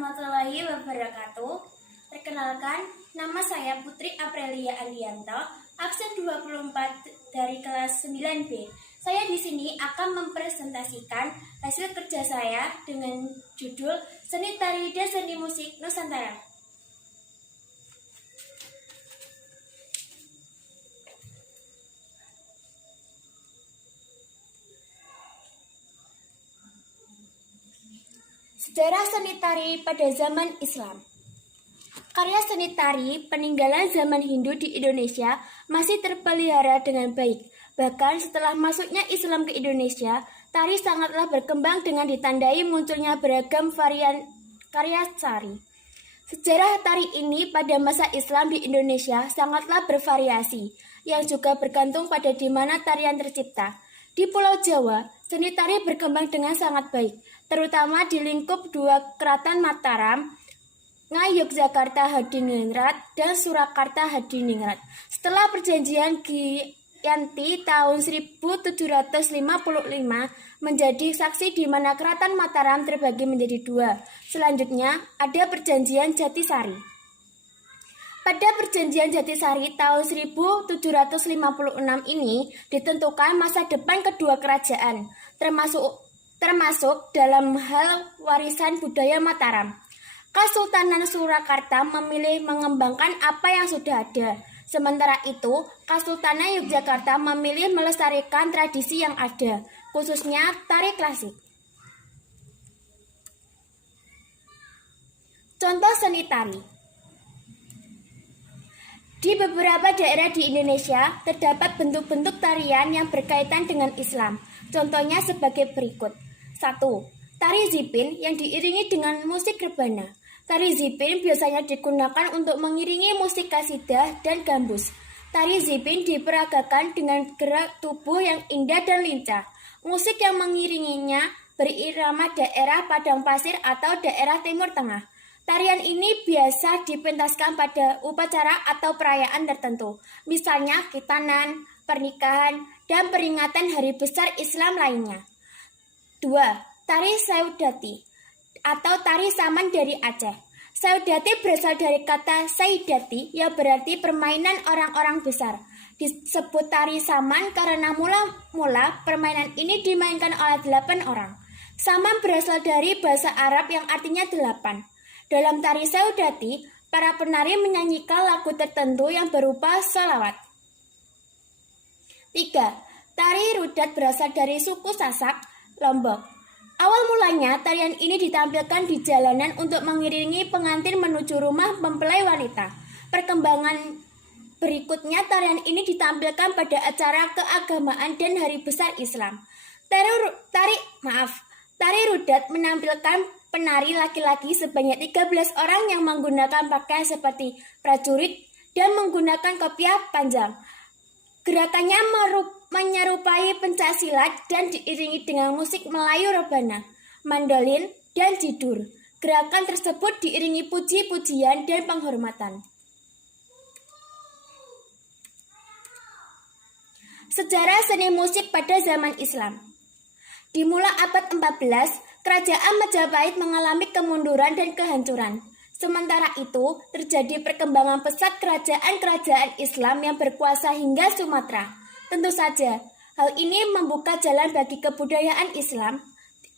warahmatullahi wabarakatuh. Perkenalkan, nama saya Putri Aprilia Alianto, absen 24 dari kelas 9B. Saya di sini akan mempresentasikan hasil kerja saya dengan judul Seni Tari dan Seni Musik Nusantara. Sejarah seni tari pada zaman Islam. Karya seni tari peninggalan zaman Hindu di Indonesia masih terpelihara dengan baik. Bahkan setelah masuknya Islam ke Indonesia, tari sangatlah berkembang dengan ditandai munculnya beragam varian karya tari. Sejarah tari ini pada masa Islam di Indonesia sangatlah bervariasi, yang juga bergantung pada di mana tarian tercipta. Di Pulau Jawa, seni tari berkembang dengan sangat baik, terutama di lingkup dua keraton Mataram, Yogyakarta Hadiningrat, dan Surakarta Hadiningrat. Setelah perjanjian Giyanti tahun 1755 menjadi saksi di mana keraton Mataram terbagi menjadi dua. Selanjutnya ada perjanjian Jatisari. Pada perjanjian Jatisari tahun 1756 ini ditentukan masa depan kedua kerajaan, termasuk dalam hal warisan budaya Mataram. Kesultanan Surakarta memilih mengembangkan apa yang sudah ada. Sementara itu, Kesultanan Yogyakarta memilih melestarikan tradisi yang ada, khususnya tari klasik. Contoh seni tari. Di beberapa daerah di Indonesia, terdapat bentuk-bentuk tarian yang berkaitan dengan Islam. Contohnya sebagai berikut. 1. Tari zipin yang diiringi dengan musik rebana. Tari zipin biasanya digunakan untuk mengiringi musik kasidah dan gambus. Tari zipin diperagakan dengan gerak tubuh yang indah dan lincah. Musik yang mengiringinya berirama daerah padang pasir atau daerah Timur Tengah. Tarian ini biasa dipentaskan pada upacara atau perayaan tertentu, misalnya khitanan, pernikahan, dan peringatan hari besar Islam lainnya. 2. Tari Saudati atau tari saman dari Aceh. Saudati berasal dari kata saidati yang berarti permainan orang-orang besar. Disebut tari saman karena mula-mula permainan ini dimainkan oleh 8 orang. Saman berasal dari bahasa Arab yang artinya 8. Dalam tari Saudati, para penari menyanyikan lagu tertentu yang berupa sholawat. 3. Tari Rudat berasal dari suku Sasak, Lombok. Awal mulanya, tarian ini ditampilkan di jalanan untuk mengiringi pengantin menuju rumah mempelai wanita. Perkembangan berikutnya, tarian ini ditampilkan pada acara keagamaan dan hari besar Islam. Tari Rudat menampilkan penari laki-laki sebanyak 13 orang yang menggunakan pakaian seperti prajurit dan menggunakan kopiah panjang. Gerakannya menyerupai pencaksilat dan diiringi dengan musik Melayu rebana, mandolin, dan jidur. Gerakan tersebut diiringi puji-pujian dan penghormatan. Sejarah seni musik pada zaman Islam. Dimulai abad 14, Kerajaan Majapahit mengalami kemunduran dan kehancuran. Sementara itu, terjadi perkembangan pesat kerajaan-kerajaan Islam yang berkuasa hingga Sumatera. Tentu saja, hal ini membuka jalan bagi kebudayaan Islam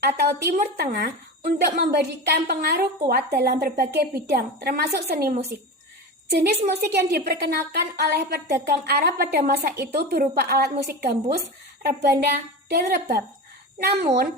atau Timur Tengah untuk memberikan pengaruh kuat dalam berbagai bidang, termasuk seni musik. Jenis musik yang diperkenalkan oleh pedagang Arab pada masa itu berupa alat musik gambus, rebana, dan rebab. Namun,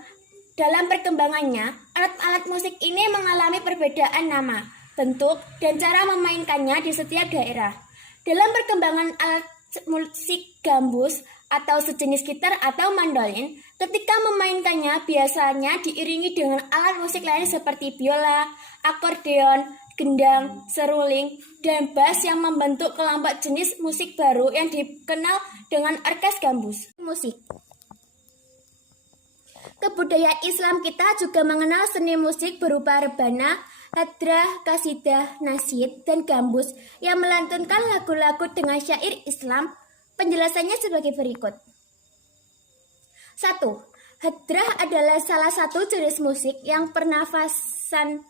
dalam perkembangannya, alat-alat musik ini mengalami perbedaan nama, bentuk, dan cara memainkannya di setiap daerah. Dalam perkembangan alat musik gambus atau sejenis gitar atau mandolin, ketika memainkannya biasanya diiringi dengan alat musik lain seperti biola, akordeon, gendang, seruling, dan bass yang membentuk kelompok jenis musik baru yang dikenal dengan orkes gambus. Musik. Kebudayaan Islam kita juga mengenal seni musik berupa rebana, hadrah, kasidah, nasyid, dan gambus yang melantunkan lagu-lagu dengan syair Islam. Penjelasannya sebagai berikut. 1. Hadrah adalah salah satu jenis musik yang pernafasan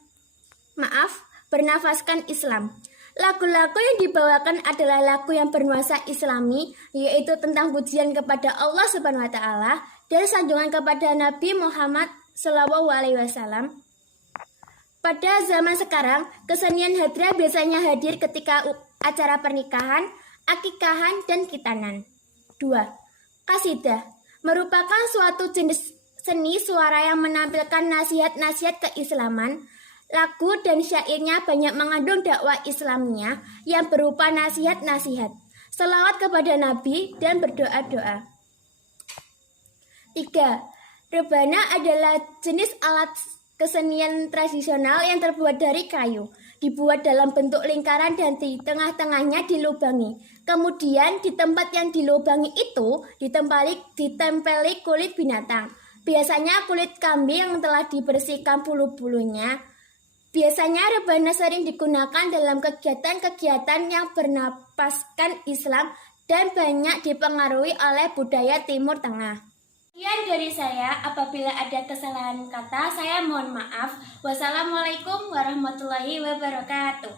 bernafaskan Islam. Lagu-lagu yang dibawakan adalah lagu yang bernuansa Islami, yaitu tentang pujian kepada Allah Subhanahu wa taala dan sanjungan kepada Nabi Muhammad SAW. Pada zaman sekarang, kesenian hadrah biasanya hadir ketika acara pernikahan, akikahan, dan khitanan. 2. Qasidah merupakan suatu jenis seni suara yang menampilkan nasihat-nasihat keislaman. Lagu dan syairnya banyak mengandung dakwah Islamnya yang berupa nasihat-nasihat, selawat kepada Nabi, dan berdoa-doa. 3. Rebana adalah jenis alat kesenian tradisional yang terbuat dari kayu, dibuat dalam bentuk lingkaran dan di tengah-tengahnya dilubangi. Kemudian di tempat yang dilubangi itu ditempeli kulit binatang, biasanya kulit kambing yang telah dibersihkan bulu-bulunya. Biasanya rebana sering digunakan dalam kegiatan-kegiatan yang bernafaskan Islam dan banyak dipengaruhi oleh budaya Timur Tengah. Sekian dari saya, apabila ada kesalahan kata, saya mohon maaf. Wassalamualaikum warahmatullahi wabarakatuh.